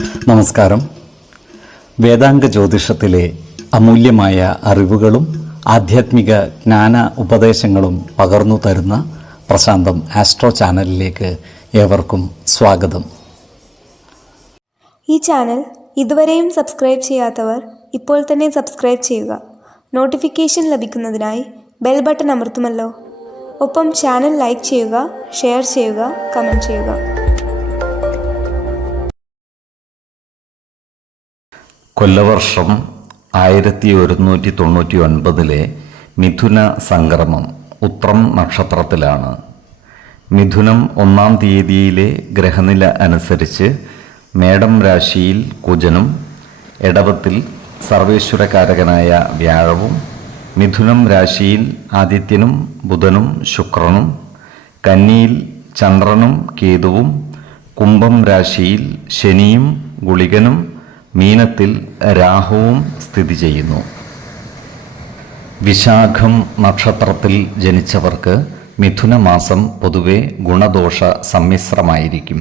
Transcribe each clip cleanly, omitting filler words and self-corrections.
നമസ്കാരം. വേദാംഗ ജ്യോതിഷത്തിലെ അമൂല്യമായ അറിവുകളും ആധ്യാത്മിക ജ്ഞാന ഉപദേശങ്ങളും പകർന്നു തരുന്ന പ്രശാന്തം ആസ്ട്രോ ചാനലിലേക്ക് ഏവർക്കും സ്വാഗതം. ഈ ചാനൽ ഇതുവരെയും സബ്സ്ക്രൈബ് ചെയ്യാത്തവർ ഇപ്പോൾ തന്നെ സബ്സ്ക്രൈബ് ചെയ്യുക. നോട്ടിഫിക്കേഷൻ ലഭിക്കുന്നതിനായി ബെൽ ബട്ടൺ അമർത്തുമല്ലോ. ഒപ്പം ചാനൽ ലൈക്ക് ചെയ്യുക, ഷെയർ ചെയ്യുക, കമൻറ്റ് ചെയ്യുക. കൊല്ലവർഷം 1199 മിഥുന സംക്രമം ഉത്രം നക്ഷത്രത്തിലാണ്. മിഥുനം 1-ാം തീയതിയിലെ ഗ്രഹനില അനുസരിച്ച് മേടം രാശിയിൽ കുജനും, എടവത്തിൽ സർവേശ്വരകാരകനായ വ്യാഴവും, മിഥുനം രാശിയിൽ ആദിത്യനും ബുധനും ശുക്രനും, കന്നിയിൽ ചന്ദ്രനും കേതുവും, കുംഭം രാശിയിൽ ശനിയും ഗുളികനും, മീനത്തിൽ രാഹുവും സ്ഥിതി ചെയ്യുന്നു. വിശാഖം നക്ഷത്രത്തിൽ ജനിച്ചവർക്ക് മിഥുന മാസം പൊതുവെ ഗുണദോഷ സമ്മിശ്രമായിരിക്കും.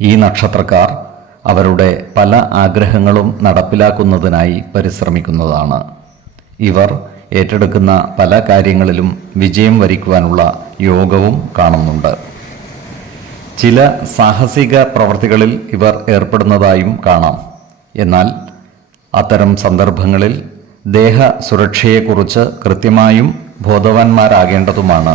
ഈ നക്ഷത്രക്കാർ അവരുടെ പല ആഗ്രഹങ്ങളും നടപ്പിലാക്കുന്നതിനായി പരിശ്രമിക്കുന്നതാണ്. ഇവർ ഏറ്റെടുക്കുന്ന പല കാര്യങ്ങളിലും വിജയം വരിക്കുവാനുള്ള യോഗവും കാണുന്നുണ്ട്. ചില സാഹസിക പ്രവർത്തികളിൽ ഇവർ ഏർപ്പെടുന്നതായും കാണാം. എന്നാൽ അത്തരം സന്ദർഭങ്ങളിൽ ദേഹ സുരക്ഷയെക്കുറിച്ച് കൃത്യമായും ബോധവാന്മാരാകേണ്ടതുമാണ്.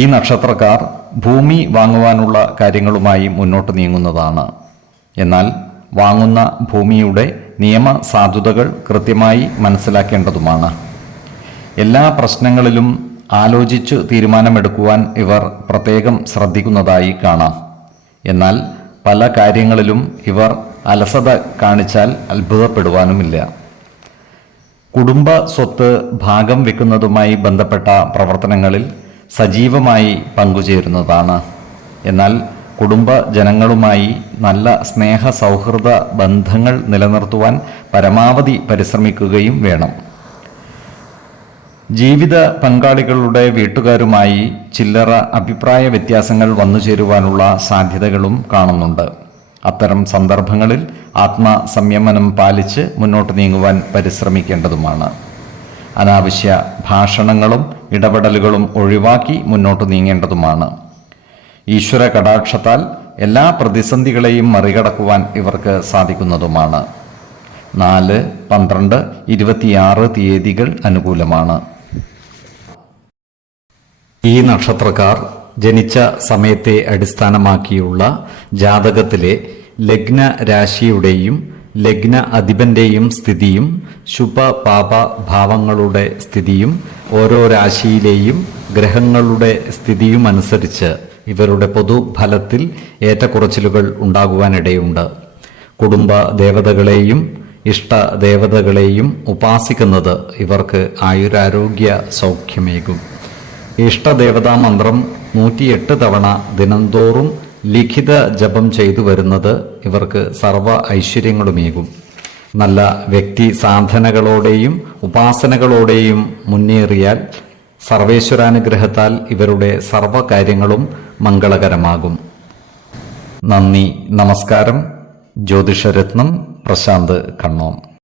ഈ നക്ഷത്രക്കാർ ഭൂമി വാങ്ങുവാനുള്ള കാര്യങ്ങളുമായി മുന്നോട്ട് നീങ്ങുന്നതാണ്. എന്നാൽ വാങ്ങുന്ന ഭൂമിയുടെ നിയമ സാധുതകൾ കൃത്യമായി മനസ്സിലാക്കേണ്ടതുമാണ്. എല്ലാ പ്രശ്നങ്ങളിലും ആലോചിച്ചു തീരുമാനമെടുക്കുവാൻ ഇവർ പ്രത്യേകം ശ്രദ്ധിക്കുന്നതായി കാണാം. എന്നാൽ പല കാര്യങ്ങളിലും ഇവർ അലസത കാണിച്ചാൽ അത്ഭുതപ്പെടുവാനുമില്ല. കുടുംബ സ്വത്ത് ഭാഗം വെക്കുന്നതുമായി ബന്ധപ്പെട്ട പ്രവർത്തനങ്ങളിൽ സജീവമായി പങ്കുചേരുന്നതാണ്. എന്നാൽ കുടുംബ ജനങ്ങളുമായി നല്ല സ്നേഹ സൗഹൃദ ബന്ധങ്ങൾ നിലനിർത്തുവാൻ പരമാവധി പരിശ്രമിക്കുകയും വേണം. ജീവിത പങ്കാളികളുടെ വീട്ടുകാരുമായി ചില്ലറ അഭിപ്രായ വ്യത്യാസങ്ങൾ വന്നുചേരുവാനുള്ള സാധ്യതകളും കാണുന്നുണ്ട്. അത്തരം സന്ദർഭങ്ങളിൽ ആത്മസംയമനം പാലിച്ച് മുന്നോട്ട് നീങ്ങുവാൻ പരിശ്രമിക്കേണ്ടതുമാണ്. അനാവശ്യ ഭാഷണങ്ങളും ഇടപെടലുകളും ഒഴിവാക്കി മുന്നോട്ട് നീങ്ങേണ്ടതുമാണ്. ഈശ്വര കടാക്ഷത്താൽ എല്ലാ പ്രതിസന്ധികളെയും മറികടക്കുവാൻ ഇവർക്ക് സാധിക്കുന്നതുമാണ്. 4, 12, 26 തീയതികൾ അനുകൂലമാണ്. ഈ നക്ഷത്രക്കാർ ജനിച്ച സമയത്തെ അടിസ്ഥാനമാക്കിയുള്ള ജാതകത്തിലെ ലഗ്ന രാശിയുടെയും ലഗ്ന അധിപന്റെയും സ്ഥിതിയും ശുഭ പാപ ഭാവങ്ങളുടെ സ്ഥിതിയും ഓരോ രാശിയിലെയും ഗ്രഹങ്ങളുടെ സ്ഥിതിയും അനുസരിച്ച് ഇവരുടെ പൊതുഫലത്തിൽ ഏറ്റക്കുറച്ചിലുകൾ ഉണ്ടാകുവാനിടയുണ്ട്. കുടുംബ ദേവതകളെയും ഇഷ്ടദേവതകളെയും ഉപാസിക്കുന്നത് ഇവർക്ക് ആയുരാരോഗ്യ സൗഖ്യമേകും. ഇഷ്ടദേവതാ മന്ത്രം 108 തവണ ദിനംതോറും ലിഖിത ജപം ചെയ്തു വരുന്നത് ഇവർക്ക് സർവ ഐശ്വര്യങ്ങളുമേകും. നല്ല വ്യക്തി സാധനകളോടെയും ഉപാസനകളോടെയും മുന്നേറിയാൽ സർവേശ്വരാനുഗ്രഹത്താൽ ഇവരുടെ സർവകാര്യങ്ങളും മംഗളകരമാകും. നന്ദി, നമസ്കാരം. ജ്യോതിഷരത്നം പ്രശാന്ത് കണ്ണോം.